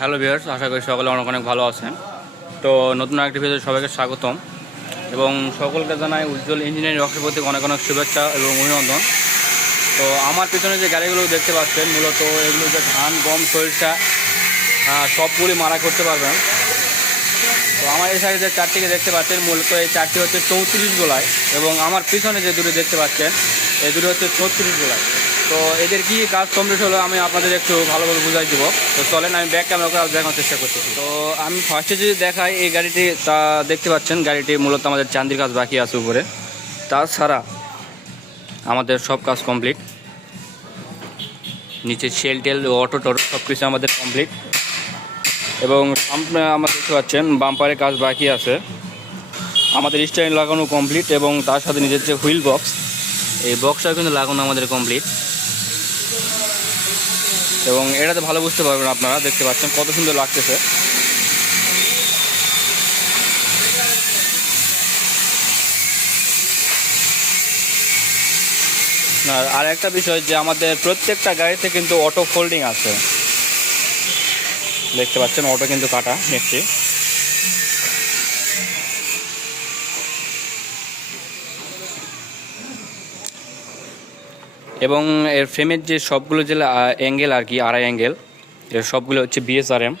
Hello viewers, আশা করি সকলে অনেক অনেক ভালো আছেন। তো নতুন একটি ভিডিও সবাইকে স্বাগতম এবং সকলকে জানাই উজ্জ্বল ইঞ্জিনিয়ারিং ওয়ার্কের প্রতি অনেক অনেক শুভেচ্ছা এবং অভিনন্দন। তো আমার পিছনে যে গাড়িগুলো দেখতে পাচ্ছেন, মূলত এগুলো যে ধান, গম, সরিষা সবগুলি মারা করতে পারবেন। তো আমার এই সাইডে যে চারটিকে দেখতে পাচ্ছেন, মূলত এই চারটি হচ্ছে চৌত্রিশ গোলায় এবং আমার পিছনে যে দুটো দেখতে পাচ্ছেন, এই দুটো হচ্ছে ছত্রিশ গোলায়। তো এদের কি কাজ কমপ্লিট হলো আমি আপনাদের একটু ভালোভাবে বুঝাই দিব। তো চলেন, আমি ব্যাক ক্যামেরা করে দেখানোর চেষ্টা করতেছি। তো আমি ফার্স্টে যদি দেখাই এই গাড়িটি, তা দেখতে পাচ্ছেন, গাড়িটি মূলত আমাদের চান্দির কাজ বাকি আছে উপরে। তাছাড়া আমাদের সব কাজ কমপ্লিট নিচে শেল টেল অটো টটো সব কিছু আমাদের কমপ্লিট এবং আমরা দেখতে পাচ্ছেন বাম্পারের কাজ বাকি আছে। আমাদের স্টাইল লাগানো কমপ্লিট এবং তার সাথে নিজের যে হুইল বক্স এই বক্সটাও কিন্তু লাগানো আমাদের কমপ্লিট এবং এটাতে ভালো বুঝতে পারবেন আপনারা, দেখতে পাচ্ছেন কত সুন্দর লাগতেছে। আর আর একটা বিষয় যে আমাদের প্রত্যেকটা গাড়িতে কিন্তু অটো ফোল্ডিং আছে। দেখতে পাচ্ছেন অটো কিন্তু কাটা দেখছি এবং এর ফ্রেমের যে সবগুলো যে অ্যাঙ্গেল আর কি, আড়াই অ্যাঙ্গেল এর সবগুলো হচ্ছে বিএসআরএম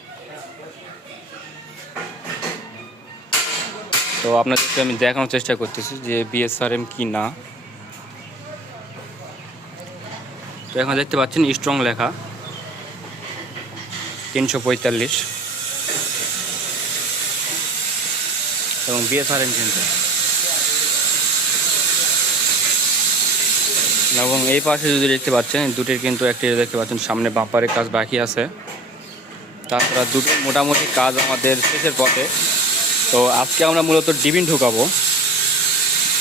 তো আপনাদেরকে আমি দেখানোর চেষ্টা করতেছি যে বিএসআরএম কি না। তো এখন দেখতে পাচ্ছেন স্ট্রং লেখা, তিনশো পঁয়তাল্লিশ। এবং বিএসআরএম কিন্তু। এবং এই পাশে যদি দেখতে পাচ্ছেন, দুটির কিন্তু একটি দেখতে পাচ্ছেন, সামনে বাম্পারের কাজ বাকি আছে। তাছাড়া দুটো মোটামুটি কাজ আমাদের শেষের পথে। তো আজকে আমরা মূলত ডিবিন ঢুকাবো।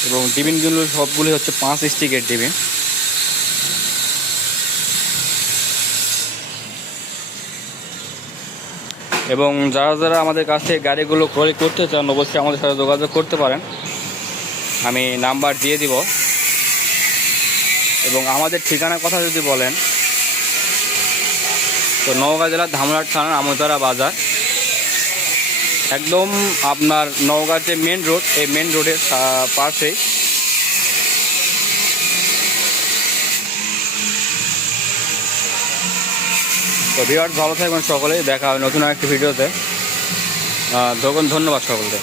এবং ডিবিনগুলো সবগুলি হচ্ছে পাঁচ স্টিকের ডিবিন। এবং যারা যারা আমাদের কাছ থেকে গাড়িগুলো ক্রয় করতে চান, অবশ্যই আমাদের সাথে যোগাযোগ করতে পারেন। আমি নাম্বার দিয়ে দিব। এবং আমাদের ঠিকানার কথা যদি বলেন, তো নওগাঁ জেলার ধামরাট থানার আমতরা বাজার। একদম আপনার নওগাঁর যে মেন রোড এই মেন রোডের পাশেই। তো ভিওয়ার্স ভালো থাকবেন সকলে দেখা হবে নতুন একটি ভিডিওতে তখন ধন্যবাদ সকলকে।